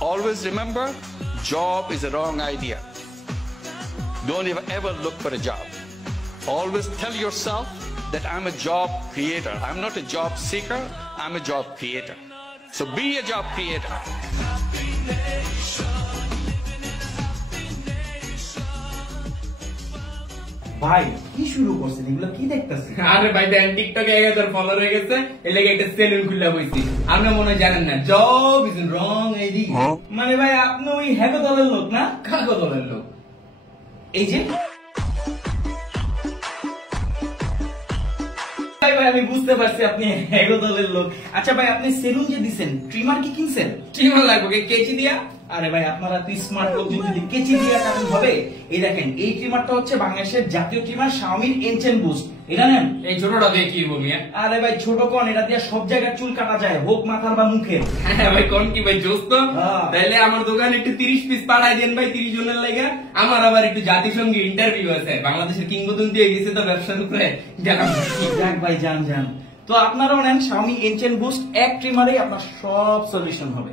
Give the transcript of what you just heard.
Always remember, job is a wrong idea. Don't ever look for a job. Always tell yourself that I'm a job creator. I'm not a job seeker, I'm a job creator. So be a job creator. ভাই কি শুরু করছেন, এগুলো কি দেখতেছেন? আরে ভাই দেন টিকটকে 1000 ফলোয়ার হয়ে গেছে, এর লাগি একটা সেলুন খুললা বইছি। আপনি মনে হয় জানেন না, জব ইজ রং আইডিয়া। মানে ভাই আপনি ওই হ্যাকো দলের লোক না? কাগজ দলের লোক। এই যে ভাই ভাই আমি বুঝতে পারছি আপনি হ্যাকো দলের লোক। আচ্ছা ভাই আপনি সেলুন যে দিছেন, ট্রিমার কি কিনছেন? ট্রিমার লাগবে কেচি দিয়া? আরে ভাই আপনারা তো স্মার্ট লোক, যদি কেচি দিয়া কাটেন হবে। এই দেখেন এই ট্রিমারটা হচ্ছে বাংলাদেশের জাতীয় ট্রিমার শাওমির এনচেন বুস্ট। এটা নেন। এই ছোটটা দিয়ে কি বলবি? আরে ভাই ছোট কোন, এটা দিয়ে সব জায়গায় চুল কাটা যায়, হোক মাথার বা মুখের। হ্যাঁ ভাই কোন কি ভাই দোস্ত? তাইলে আমার দোকানে একটু 30 পিস পাঠাই দেন ভাই, 30 জনের লাগা। আমার আবার একটু জাতিসংঘে ইন্টারভিউ আছে, বাংলাদেশের কিংবদন্তি হয়ে গেছে তো ব্যবসার উপরে গেলাম। যাক ভাই যান। তো আপনারাও নেন শাওমি এনচেন বুস্ট, এক ট্রিমারেই আপনার সব সলিউশন হবে।